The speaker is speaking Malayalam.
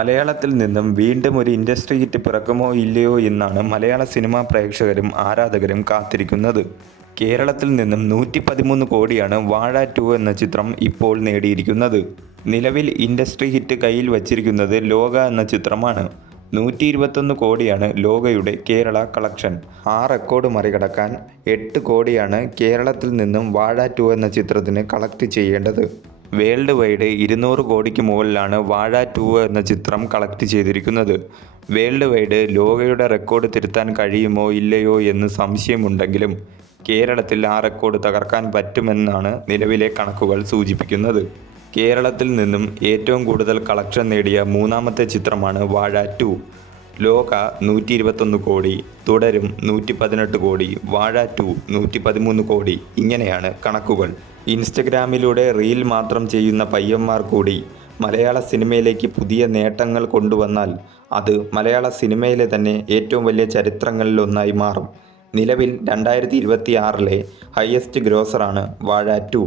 മലയാളത്തിൽ നിന്നും വീണ്ടും ഒരു ഇൻഡസ്ട്രി ഹിറ്റ് പിറക്കുമോ ഇല്ലയോ എന്നാണ് മലയാള സിനിമാ പ്രേക്ഷകരും ആരാധകരും കാത്തിരിക്കുന്നത്. കേരളത്തിൽ നിന്നും 113 കോടിയാണ് വാഴ 2 എന്ന ചിത്രം ഇപ്പോൾ നേടിയിരിക്കുന്നത്. നിലവിൽ ഇൻഡസ്ട്രി ഹിറ്റ് കയ്യിൽ വച്ചിരിക്കുന്നത് ലോക എന്ന ചിത്രമാണ്. 121 കോടിയാണ് ലോകയുടെ കേരള കളക്ഷൻ. ആ റെക്കോർഡ് മറികടക്കാൻ 8 കോടിയാണ് കേരളത്തിൽ നിന്നും വാഴ 2 എന്ന ചിത്രത്തിന് കളക്ട് ചെയ്യേണ്ടത്. വേൾഡ് വൈഡ് 200 കോടിക്ക് മുകളിലാണ് വാഴ 2 എന്ന ചിത്രം കളക്ട് ചെയ്തിരിക്കുന്നത്. വേൾഡ് വൈഡ് ലോകയുടെ റെക്കോർഡ് തിരുത്താൻ കഴിയുമോ ഇല്ലയോ എന്ന് സംശയമുണ്ടെങ്കിലും കേരളത്തിൽ ആ റെക്കോർഡ് തകർക്കാൻ പറ്റുമെന്നാണ് നിലവിലെ കണക്കുകൾ സൂചിപ്പിക്കുന്നത്. കേരളത്തിൽ നിന്നും ഏറ്റവും കൂടുതൽ കളക്ഷൻ നേടിയ മൂന്നാമത്തെ ചിത്രമാണ് വാഴ 2. ലോക 121 കോടി, തുടരും 118 കോടി, വാഴ 2 113 കോടി. ഇങ്ങനെയാണ് കണക്കുകൾ. ഇൻസ്റ്റഗ്രാമിലൂടെ റീൽ മാത്രം ചെയ്യുന്ന പയ്യന്മാർ കൂടി മലയാള സിനിമയിലേക്ക് പുതിയ നേട്ടങ്ങൾ കൊണ്ടുവന്നാൽ അത് മലയാള സിനിമയിലെ തന്നെ ഏറ്റവും വലിയ ചരിത്രങ്ങളിലൊന്നായി മാറും. നിലവിൽ 2026 ഹയസ്റ്റ് ഗ്രോസറാണ് വാഴ 2.